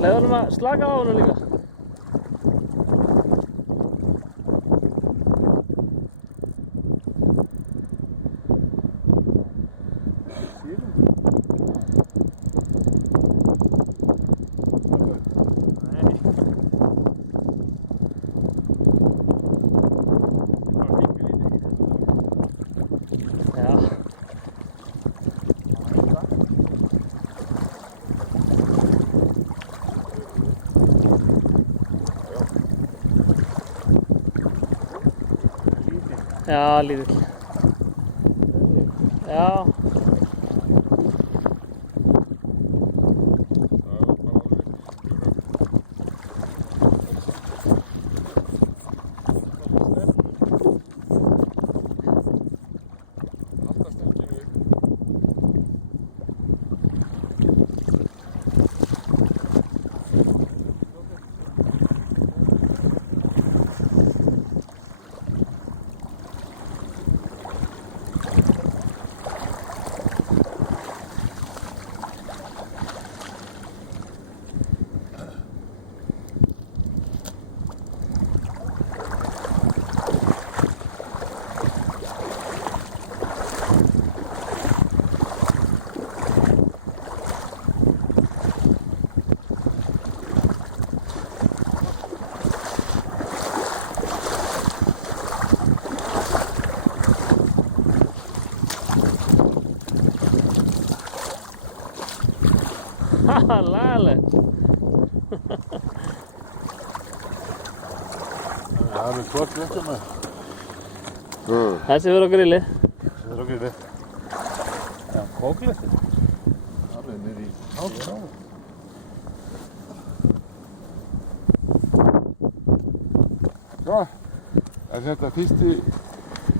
Leyfðu honum að slaka á honum líka. Já, lítill. Já. Haha, lagalegt. Það er hvort þetta með. Þessi verður á grilli. Þessi verður á grilli. Já, kóklegt. Alveg niður í hálf. Svo, er þetta fyrsti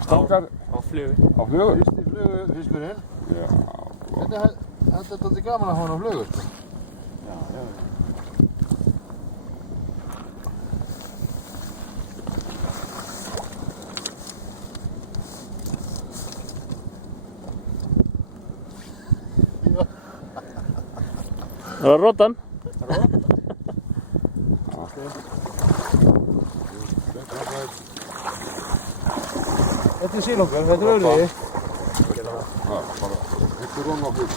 stangar á flugu? Á flugu? Fyrsti flugu fiskurinn. Já. Þetta er dálítið gaman að hafa hann á flugu, sko. Já, já. Það var rótan. Þetta er sílungur, þetta er örlegi. Bara hittur hún á fisk.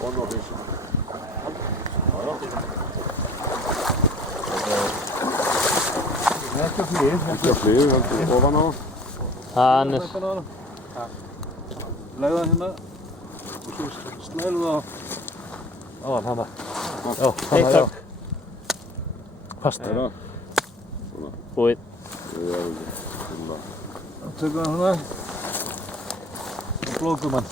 Hún á fisk. Þetta er flýð. Þetta er flýð, heldur ofan á. Hann er. Legðu það hérna og svo snælum það á hann, hana. Já, hana, já. Fast. Búið. Tökum við hana og blókum hann.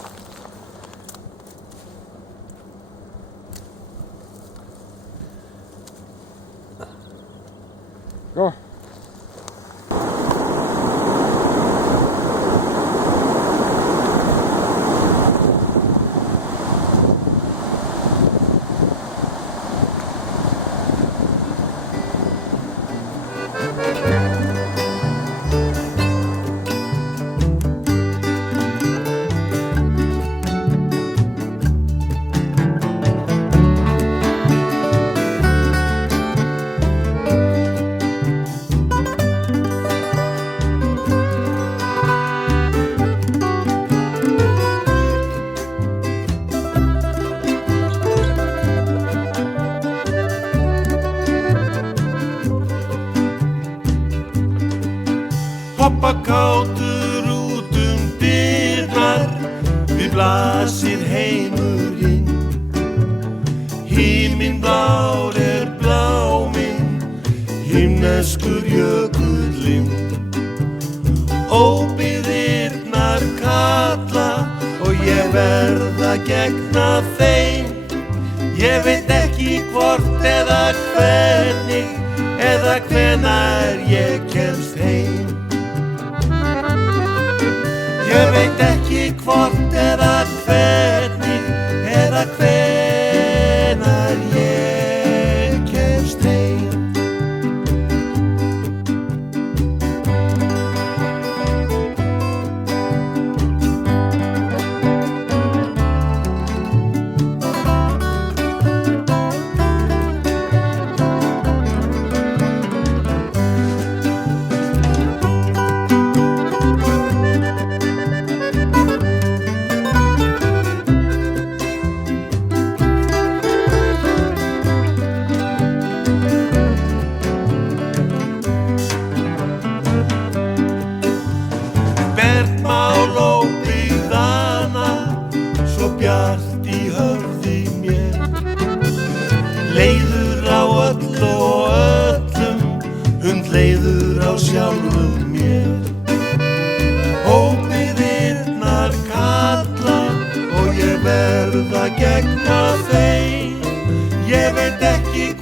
Já. Kátur út dyrnar, við blasir heimurinn. Himinblár bláminn, himneskur jökullinn. Óbyggðirnar kalla og ég verð að gegna þeim. Ég veit ekki hvort eða hvernig eða hvenær ég kemst heim. Ég veit ekki hvort eða hvernig eða hvenær ég kemst heim.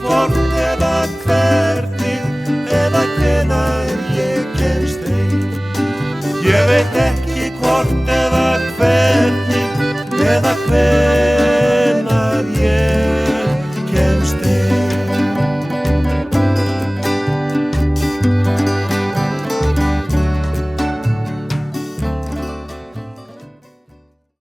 hvort eða hvernig eða hvenær ég kemst heim. Ég veit ekki